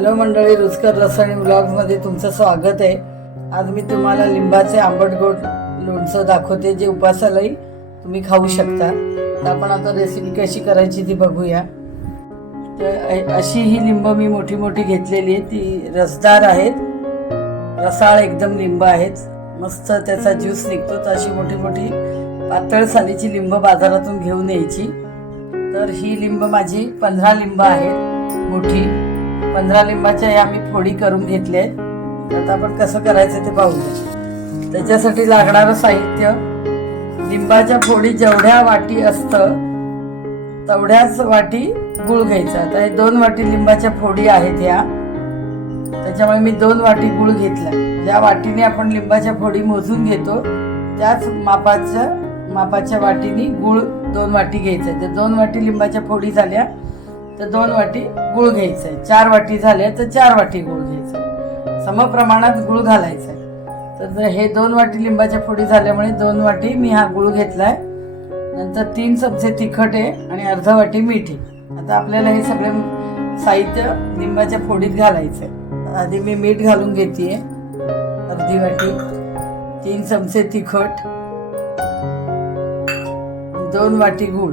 Hello मंडळी रुचकर रसायन ब्लॉगमध्ये तुमचं स्वागत आहे. आज मी तुम्हाला लिंबाचे आंबट गोड लोणचं दाखवते जे उपासालाही तुम्ही खाऊ शकता. तर आपण आता रेसिपी कशी करायची ती बघूया. तर अशी ही लिंब मी मोठी मोठी घेतलेली आहे. ती रसदार आहेत. रसाळ एकदम लिंब आहेत. मस्त त्याचा ज्यूस निघतो. तर अशी मोठी मोठी पातळ सालीची लिंब बाजारातून घेऊन यायची. तर ही लिंब माझी पंधरा लिंब आहेत. मोठी. पंधरा लिंबाच्या या मी फोडी करून घेतल्या आहेत आता आपण कसं करायचं ते पाहूया. त्याच्यासाठी लागणारं साहित्य लिंबाच्या फोडी जेवढ्या वाटी असतं तेवढ्याच वाटी गुळ घ्यायचा. आता हे दोन वाटी लिंबाच्या फोडी आहेत या. त्याच्यामुळे मी दोन वाटी गुळ घेतला. ज्या वाटीने आपण लिंबाच्या फोडी मोजून घेतो त्याच मापाच्या मापाच्या वाटीने गुळ दोन वाटी घ्यायचं. तर दोन वाटी लिंबाच्या फोडी झाल्या. तर दोन वाटी गुळ घ्यायचं आहे चार वाटी झाल्या तर चार वाटी गुळ घ्यायचं आहे. समप्रमाणात गुळ घालायचा आहे. तर हे दोन वाटी लिंबाच्या फोडी झाल्यामुळे दोन वाटी मी हा गुळ घेतलाय. नंतर तीन चमचे तिखट आहे आणि अर्ध वाटी मीठ आहे. आता आपल्याला हे सगळे साहित्य लिंबाच्या फोडीत घालायचं आहे आधी मी मीठ घालून घेते अर्धी वाटी तीन चमचे तिखट दोन वाटी गूळ.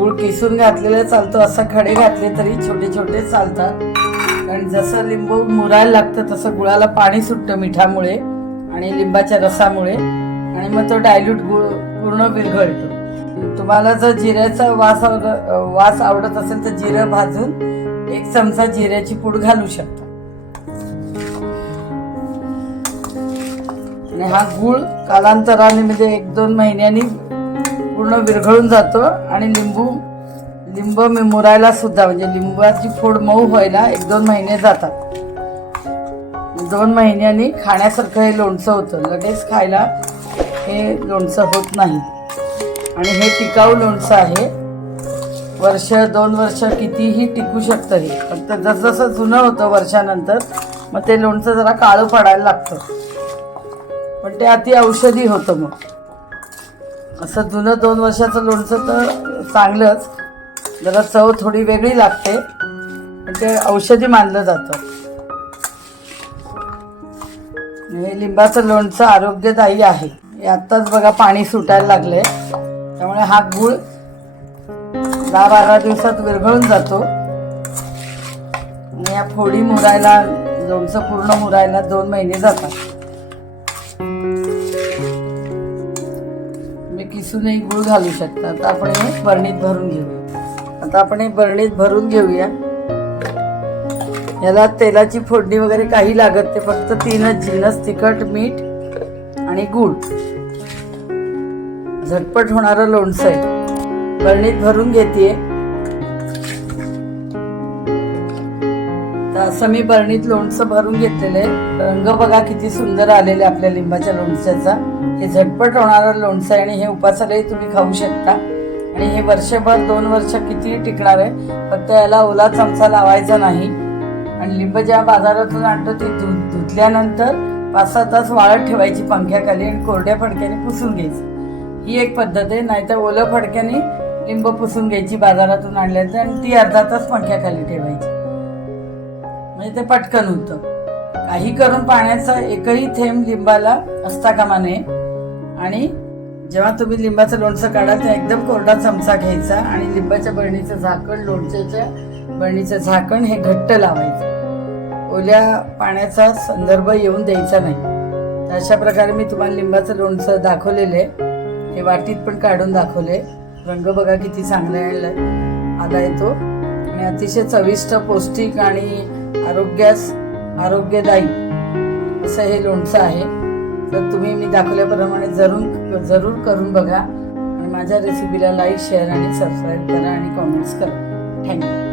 गूळ किसून घातलेला चालतो असं खडे घातले तरी छोटे छोटे चालतात. कारण जसं लिंबू मुरायला लागतं तसं गुळाला पाणी सुटतं मिठामुळे आणि लिंबाच्या रसामुळे. आणि मग तो डायल्यूट गुळ पूर्ण विरघळतो. तुम्हाला जर जिऱ्याचा वास वास आवडत असेल तर जिरं भाजून एक चमचा जिऱ्याची पूड घालू शकता. आणि हा गुळ कालांतराने म्हणजे एक दोन महिन्यांनी पूर्ण विरघळून जातो आणि लिंबू लिंब मी मुरायला सुद्धा म्हणजे लिंबाची फोड मऊ व्हायला एक दोन महिने जातात. दोन महिन्यांनी खाण्यासारखं हे लोणचं होतं. लगेच खायला हे लोणचं होत नाही. आणि हे टिकाऊ लोणचं आहे. वर्ष दोन वर्ष कितीही टिकू शकतं हे. फक्त जसजसं जुनं होतं वर्षानंतर मग ते लोणचं जरा काळं पडायला लागतं. पण ते अति औषधी होतं मग. असं जुनं दोन वर्षाचं लोणचं तर चांगलंच. जरा चव थोडी वेगळी लागते. पण ते औषधी मानलं जातं. हे लिंबाचं लोणचं आरोग्यदायी आहे. हे आत्ताच बघा पाणी सुटायला लागले. त्यामुळे हा गुळ दहा बारा दिवसात विरघळून जातो. आणि या फोडी मुरायला लोणचं पूर्ण मुरायला दोन महिने जातात. किसूनही गुळ घालू शकता आता आपण हे बरणीत भरून घेऊया. आता आपण हे बरणीत भरून घेऊया. याला तेलाची फोडणी वगैरे काही लागत ते फक्त तीनच जिन्नस तिखट मीठ आणि गूळ. झटपट होणारं लोणचं आहे. बरणीत भरून घेते असं मी बरणीत लोणचं भरून घेतलेलं. आहे रंग बघा किती सुंदर आलेले आपल्या लिंबाच्या लोणच्याचा. हे झटपट होणारं लोणचं आहे आणि हे उपासालाही तुम्ही खाऊ शकता. आणि हे वर्षभर दोन वर्ष किती टिकणार आहे फक्त याला ओला चमचा लावायचा नाही. आणि लिंब ज्या बाजारातून आणतो ती धु धुतल्यानंतर पाच सहा तास वाळत ठेवायची पंख्याखाली आणि कोरड्या फडक्याने पुसून घ्यायची. ही एक पद्धत आहे नाहीतर ओलं फडक्याने लिंब पुसून घ्यायची बाजारातून आणल्याचं आणि ती अर्धा तास पंख्याखाली ठेवायची. म्हणजे ते पटकन होतं. काही करून पाण्याचा एकही थेंब लिंबाला असता कामा नये. आणि जेव्हा तुम्ही लिंबाचं लोणचं काढा तेव्हा एकदम कोरडा चमचा घ्यायचा आणि लिंबाच्या बरणीचं झाकण लोणच्याच्या बरणीचं झाकण हे घट्ट लावायचं. ओल्या पाण्याचा संदर्भ येऊन द्यायचा नाही. तर अशा प्रकारे मी तुम्हाला लिंबाचं लोणचं दाखवलेलं आहे. हे वाटीत पण काढून दाखवले रंग बघा किती चांगला यायला- आला येतो आणि अतिशय चविष्ट पौष्टिक आणि आरोग्यास आरोग्यदायी असं हे लोणचं आहे. तर तुम्ही मी दाखवल्याप्रमाणे जरूर जरूर करून बघा आणि माझ्या रेसिपीला लाईक शेअर आणि सबस्क्राईब करा आणि कॉमेंट्स करा. थँक्यू